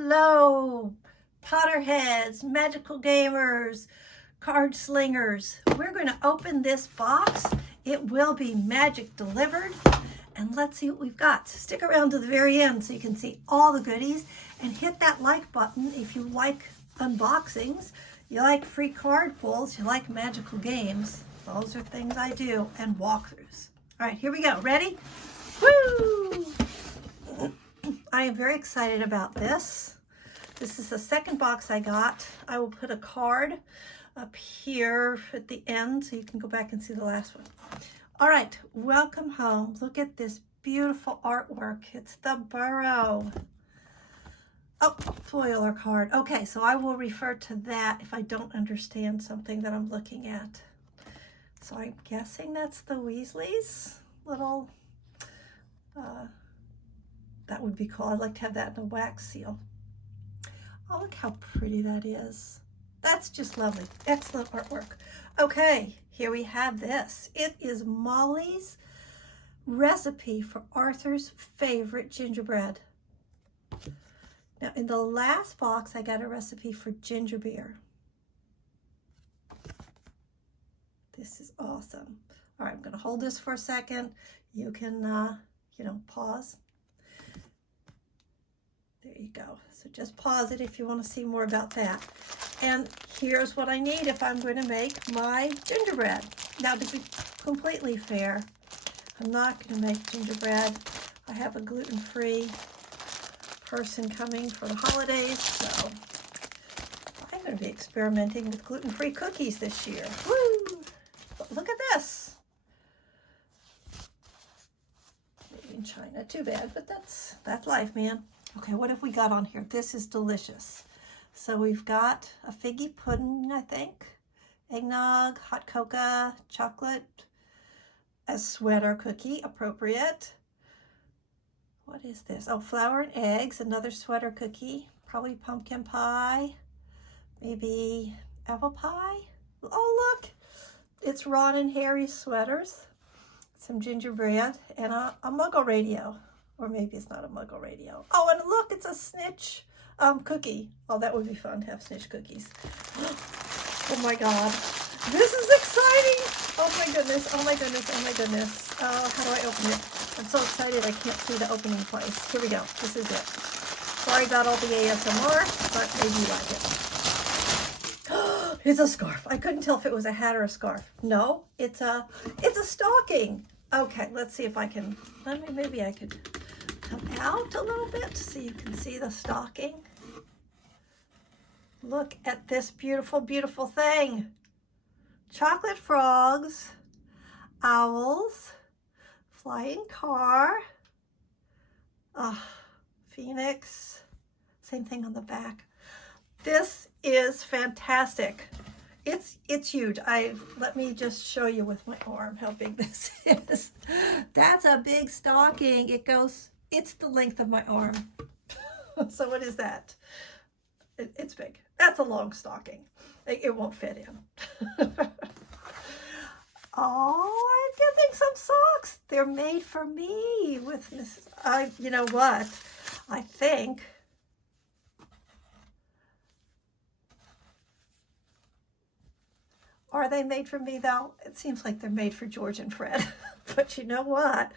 Hello, Potterheads, magical gamers, card slingers. We're going to open this box. It will be magic delivered. And let's see what we've got. Stick around to the very end so you can see all the goodies. And hit that like button if you like unboxings, you like free card pulls, you like magical games. Those are things I do, and walkthroughs. All right, here we go. Ready? Woo! I am very excited about this. This is the second box I got. I will put a card up here at the end so you can go back and see the last one. All right, welcome home. Look at this beautiful artwork. It's the Burrow. Oh, spoiler card. Okay, so I will refer to that if I don't understand something that I'm looking at. So I'm guessing that's the Weasleys little, that would be cool. I'd like to have that in a wax seal. Oh, look how pretty that is. That's just lovely. Excellent artwork. Okay, here we have this. It is Molly's recipe for Arthur's favorite gingerbread. Now, in the last box, I got a recipe for ginger beer. This is awesome. All right, I'm going to hold this for a second. You can, pause. There you go. So just pause it if you want to see more about that. And here's what I need if I'm going to make my gingerbread. Now, to be completely fair, I'm not going to make gingerbread. I have a gluten-free person coming for the holidays, so I'm going to be experimenting with gluten-free cookies this year. Woo! But look at this. Made in China. Too bad, but that's life, man. Okay, what have we got on here? This is delicious. So we've got a figgy pudding, I think, eggnog, hot cocoa, chocolate, a sweater cookie, appropriate. What is this? Oh, flour and eggs, another sweater cookie, probably pumpkin pie, maybe apple pie. Oh, look, it's Ron and Harry's sweaters, some gingerbread, and a Muggle radio. Or maybe it's not a Muggle radio. Oh, and look, it's a snitch cookie. Oh, that would be fun to have snitch cookies. Oh my God, this is exciting. Oh my goodness, oh my goodness, oh my goodness. How do I open it? I'm so excited I can't see the opening place. Here we go, this is it. Sorry about all the ASMR, but maybe you like it. It's a scarf. I couldn't tell if it was a hat or a scarf. No, it's a stocking. Okay, let's see if I can, maybe I could come out a little bit so you can see the stocking. Look at this beautiful, beautiful thing. Chocolate frogs, owls, flying car, phoenix, same thing on the back. This is fantastic. It's huge. Let me just show you with my arm how big this is. That's a big stocking. It's the length of my arm. So what is that? It's big. That's a long stocking. It won't fit in. Oh, I'm getting some socks. They're made for me with Mrs. You know what? I think are they made for me though? It seems like they're made for George and Fred. But you know what?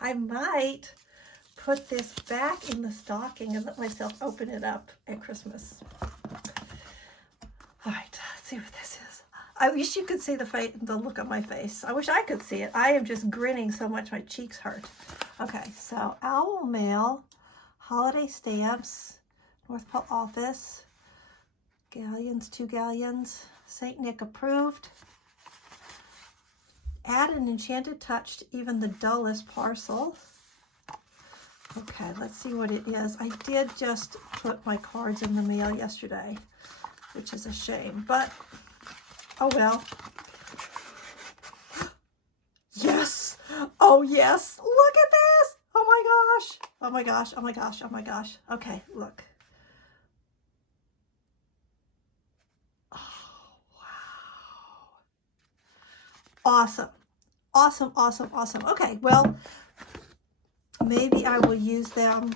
I might put this back in the stocking and let myself open it up at Christmas. All right, let's see what this is. I wish you could see the look on my face. I wish I could see it. I am just grinning so much my cheeks hurt. Okay, so owl mail, holiday stamps, North Pole office, galleons, 2 galleons, St. Nick approved. Add an enchanted touch to even the dullest parcel. Okay, let's see what it is. I did just put my cards in the mail yesterday, which is a shame, but oh well. Yes! Oh yes! Look at this! Oh my gosh! Oh my gosh, oh my gosh, oh my gosh. Okay, look. Awesome. Awesome, awesome, awesome. Okay, well, maybe I will use them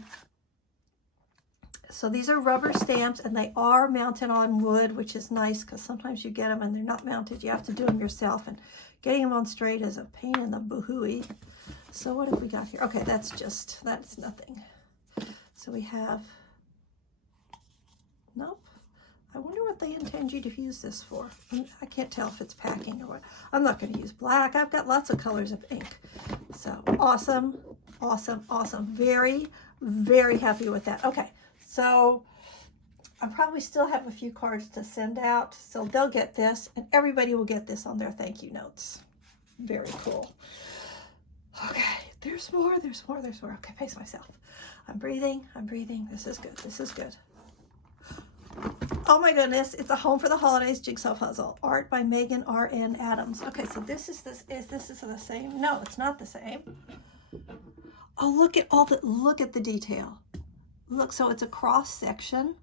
So these are rubber stamps, and they are mounted on wood, which is nice because sometimes you get them and they're not mounted. You have to do them yourself, and getting them on straight is a pain in the boohooey. So what have we got here? Okay, that's nothing. So we have, nope. I wonder what they intend you to use this for. I can't tell if it's packing or what. I'm not going to use black. I've got lots of colors of ink. So awesome, awesome, awesome. Very, very happy with that. Okay, so I probably still have a few cards to send out. So they'll get this, and everybody will get this on their thank you notes. Very cool. Okay, there's more, there's more, there's more. Okay, pace myself. I'm breathing, I'm breathing. This is good, this is good. Oh my goodness, it's a Home for the Holidays jigsaw puzzle. Art by Megan R.N. Adams. Okay, so this is the same? No, it's not the same. Oh, look at the detail. Look, so it's a cross section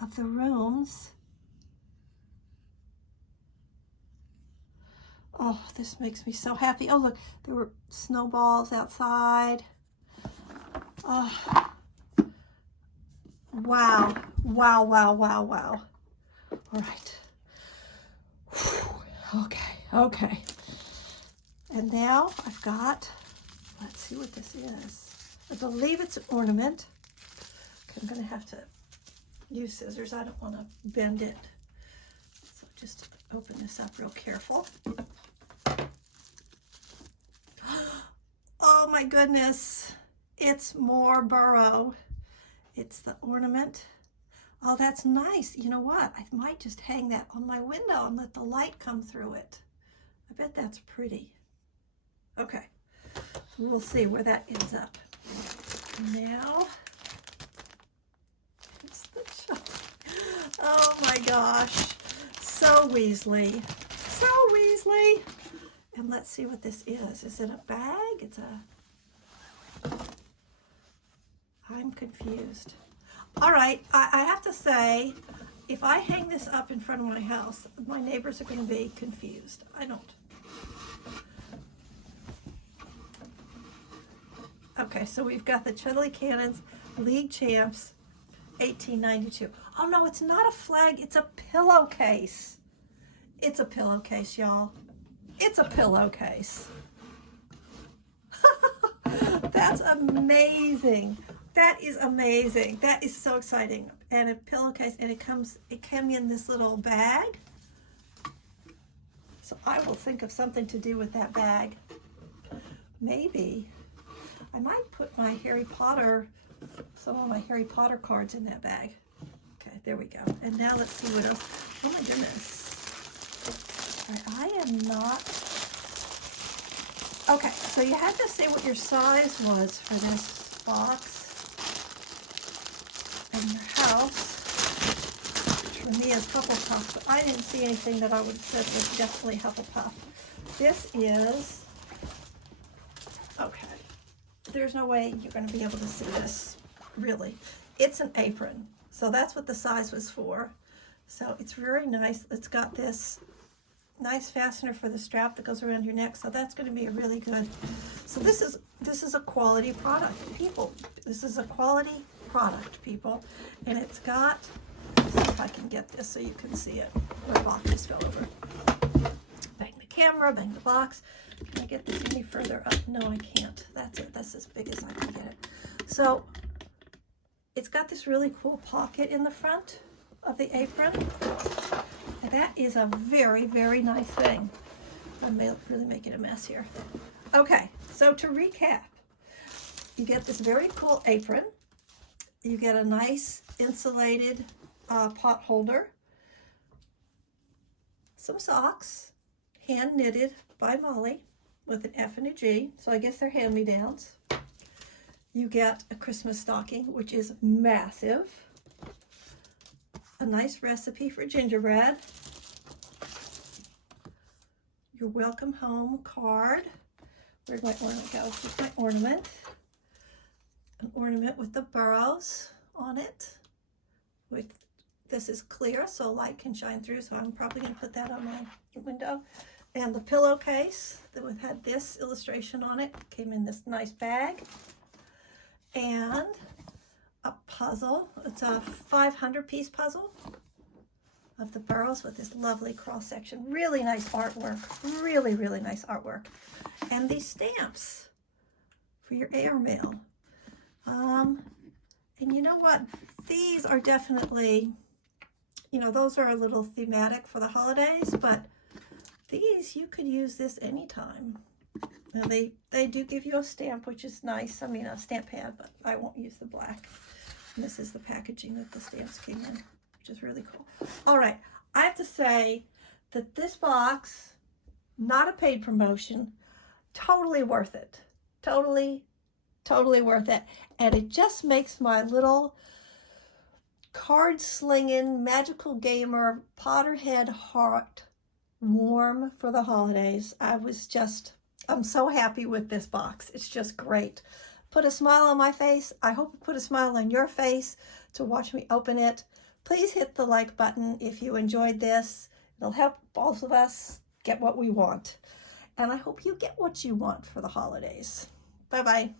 of the rooms. Oh, this makes me so happy. Oh, look, there were snowballs outside. Oh, wow, wow, wow, wow, wow. All right. Whew. Okay, okay. And now I've got, let's see what this is. I believe it's an ornament. Okay, I'm going to have to use scissors. I don't want to bend it. So just open this up real careful. Oh my goodness. It's more Burrow. It's the ornament. Oh, that's nice. You know what? I might just hang that on my window and let the light come through it. I bet that's pretty. Okay. We'll see where that ends up. Now, it's the chocolate. Oh my gosh. So Wesley. So Wesley. And let's see what this is. Is it a bag? It's a... I'm confused. All right, I have to say, if I hang this up in front of my house, my neighbors are going to be confused. I don't. Okay, so we've got the Chudley Cannons League Champs 1892. Oh no, it's not a flag, it's a pillowcase. It's a pillowcase, y'all. It's a pillowcase. That's amazing. That is amazing. That is so exciting. And a pillowcase, and it came in this little bag. So I will think of something to do with that bag. Maybe I might put my Harry Potter, some of my Harry Potter cards in that bag. Okay, there we go. And now let's see what else. Oh my goodness. All right, I am not. Okay, so you had to say what your size was for this box in your house. For me, it's Hufflepuff, but I didn't see anything that I would have said was definitely Hufflepuff. This is, okay, there's no way you're going to be able to see this, really. It's an apron, so that's what the size was for. So it's very nice. It's got this nice fastener for the strap that goes around your neck, so that's going to be a really good. So this is a quality product, people. This is a quality product, people, and it's got, let's see if I can get this so you can see it. The box just fell over. Bang the camera, bang the box. Can I get this any further up? No, I can't. That's it. That's as big as I can get it. So it's got this really cool pocket in the front of the apron. And that is a very, very nice thing. I'm really making a mess here. Okay, so to recap, you get this very cool apron. You get a nice insulated pot holder, some socks, hand knitted by Molly with an F and a G, so I guess they're hand-me-downs. You get a Christmas stocking, which is massive. A nice recipe for gingerbread. Your welcome home card. Where'd my ornament go? Here's my ornament. An ornament with the Burrows on it. This is clear, so light can shine through, so I'm probably going to put that on my window. And the pillowcase that had this illustration on it came in this nice bag. And a puzzle. It's a 500-piece puzzle of the Burrows with this lovely cross section. Really nice artwork. Really, really nice artwork. And these stamps for your airmail. And you know what? These are definitely, you know, those are a little thematic for the holidays, but these, you could use this anytime. Now they do give you a stamp, which is nice. I mean, a stamp pad, but I won't use the black. And this is the packaging that the stamps came in, which is really cool. All right, I have to say that this box, not a paid promotion, totally worth it. Totally worth it. And it just makes my little card slinging magical gamer Potterhead heart warm for the holidays. I'm so happy with this box. It's just great. Put a smile on my face. I hope it put a smile on your face to watch me open it. Please hit the like button if you enjoyed this. It'll help both of us get what we want. And I hope you get what you want for the holidays. Bye-bye.